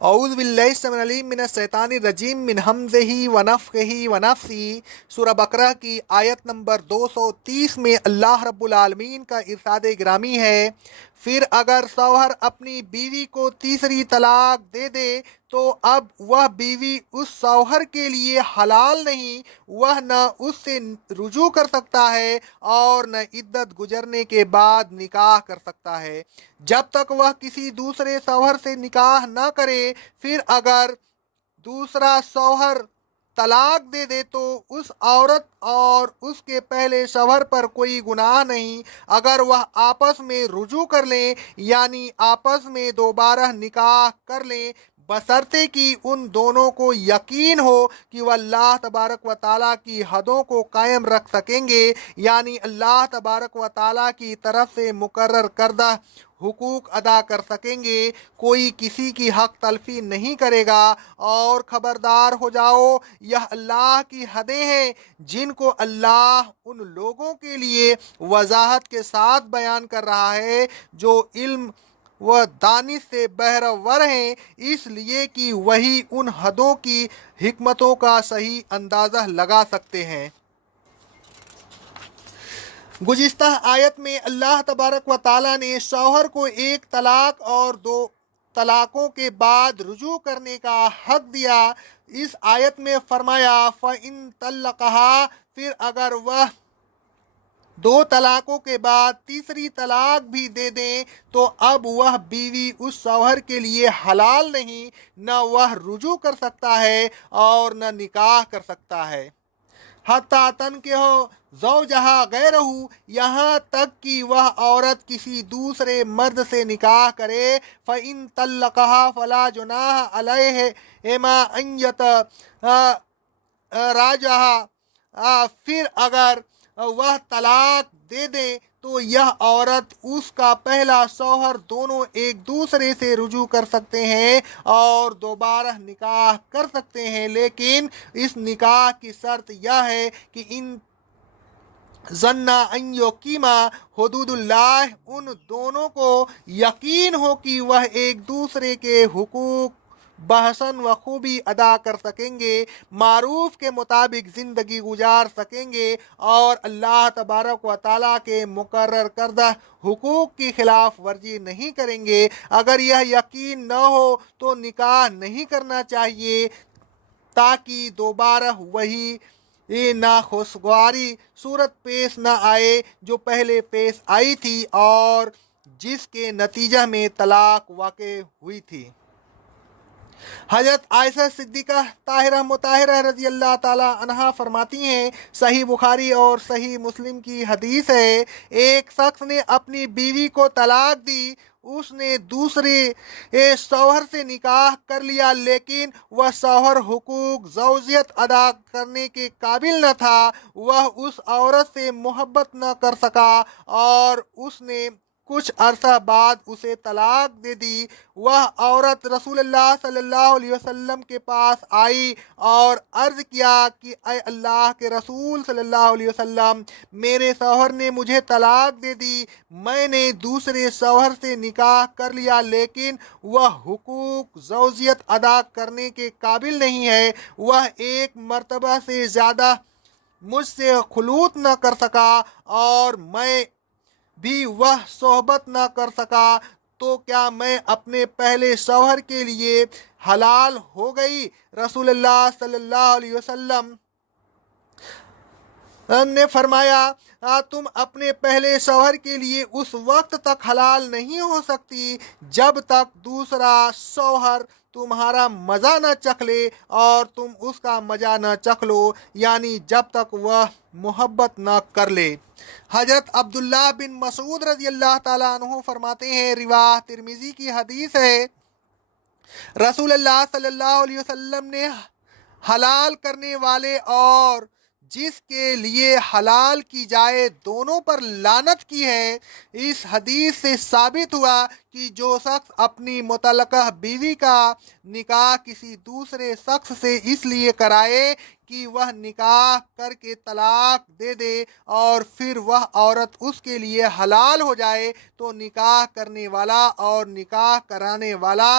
اعوذ باللہ السمیع العلیم من الشیطان الرجیم من ہمزہ ونفخہ ونفثہ۔ سورہ بقرہ کی آیت نمبر 230 میں اللہ رب العالمین کا ارشاد گرامی ہے، پھر اگر شوہر اپنی بیوی کو تیسری طلاق دے دے تو اب وہ بیوی اس شوہر کے لیے حلال نہیں، وہ نہ اس سے رجوع کر سکتا ہے اور نہ عدت گزرنے کے بعد نکاح کر سکتا ہے جب تک وہ کسی دوسرے شوہر سے نکاح نہ کرے۔ پھر اگر دوسرا شوہر طلاق دے دے تو اس عورت اور اس کے پہلے شوہر پر کوئی گناہ نہیں اگر وہ آپس میں رجوع کر لیں، یعنی آپس میں دوبارہ نکاح کر لیں، بشرطے کہ ان دونوں کو یقین ہو کہ وہ اللہ تبارک و تعالیٰ کی حدوں کو قائم رکھ سکیں گے، یعنی اللہ تبارک و تعالیٰ کی طرف سے مقرر کردہ حقوق ادا کر سکیں گے، کوئی کسی کی حق تلفی نہیں کرے گا۔ اور خبردار ہو جاؤ، یہ اللہ کی حدیں ہیں جن کو اللہ ان لوگوں کے لیے وضاحت کے ساتھ بیان کر رہا ہے جو علم و دانش سے بہرور ہیں، اس لیے کہ وہی ان حدوں کی حکمتوں کا صحیح اندازہ لگا سکتے ہیں۔ گزشتہ آیت میں اللہ تبارک و تعالیٰ نے شوہر کو ایک طلاق اور دو طلاقوں کے بعد رجوع کرنے کا حق دیا۔ اس آیت میں فرمایا فَإِن طَلَّقَهَا، پھر اگر وہ دو طلاقوں کے بعد تیسری طلاق بھی دے دیں تو اب وہ بیوی اس شوہر کے لیے حلال نہیں، نہ وہ رجوع کر سکتا ہے اور نہ نکاح کر سکتا ہے۔ حتیٰ تنکحو زوجہا غیرہ، یہاں تک کہ وہ عورت کسی دوسرے مرد سے نکاح کرے۔ فَإِن طَلَّقَهَا فَلَا جُنَاحَ عَلَيْهِمَا أَن يتراجعا، پھر اگر وہ طلاق دے دے تو یہ عورت اس کا پہلا شوہر دونوں ایک دوسرے سے رجوع کر سکتے ہیں اور دوبارہ نکاح کر سکتے ہیں، لیکن اس نکاح کی شرط یہ ہے کہ ان ظنا ان یقیما حدود اللہ، ان دونوں کو یقین ہو کہ وہ ایک دوسرے کے حقوق بحسن و خوبی ادا کر سکیں گے، معروف کے مطابق زندگی گزار سکیں گے اور اللہ تبارک و تعالیٰ کے مقرر کردہ حقوق کی خلاف ورزی نہیں کریں گے۔ اگر یہ یقین نہ ہو تو نکاح نہیں کرنا چاہیے تاکہ دوبارہ وہی ناخوشگواری صورت پیش نہ آئے جو پہلے پیش آئی تھی اور جس کے نتیجہ میں طلاق واقع ہوئی تھی۔ حضرت عائشہ صدیقہ طاہرہ مطہرہ رضی اللہ تعالیٰ عنہا فرماتی ہیں، صحیح بخاری اور صحیح مسلم کی حدیث ہے، ایک شخص نے اپنی بیوی کو طلاق دی، اس نے دوسرے شوہر سے نکاح کر لیا لیکن وہ شوہر حقوق زوجیت ادا کرنے کے قابل نہ تھا، وہ اس عورت سے محبت نہ کر سکا اور اس نے کچھ عرصہ بعد اسے طلاق دے دی۔ وہ عورت رسول اللہ صلی اللہ علیہ وسلم کے پاس آئی اور عرض کیا کہ اے اللہ کے رسول صلی اللہ علیہ وسلم، میرے شوہر نے مجھے طلاق دے دی، میں نے دوسرے شوہر سے نکاح کر لیا لیکن وہ حقوق زوجیت ادا کرنے کے قابل نہیں ہے، وہ ایک مرتبہ سے زیادہ مجھ سے خلوت نہ کر سکا اور میں بھی وہ صحبت نہ کر سکا، تو کیا میں اپنے پہلے شوہر کے لیے حلال ہو گئی؟ رسول اللہ صلی اللہ علیہ وسلم نے فرمایا تم اپنے پہلے شوہر کے لیے اس وقت تک حلال نہیں ہو سکتی جب تک دوسرا شوہر تمہارا مزہ نہ چکھ لے اور تم اس کا مزہ نہ چکھ لو، یعنی جب تک وہ محبت نہ کر لے۔ حضرت عبداللہ بن مسعود رضی اللہ تعالیٰ عنہ فرماتے ہیں، روایہ ترمذی کی حدیث ہے، رسول اللہ صلی اللہ علیہ وسلم نے حلال کرنے والے اور جس کے لیے حلال کی جائے دونوں پر لعنت کی ہے۔ اس حدیث سے ثابت ہوا کہ جو شخص اپنی متعلقہ بیوی کا نکاح کسی دوسرے شخص سے اس لیے کرائے کہ وہ نکاح کر کے طلاق دے دے اور پھر وہ عورت اس کے لیے حلال ہو جائے تو نکاح کرنے والا اور نکاح کرانے والا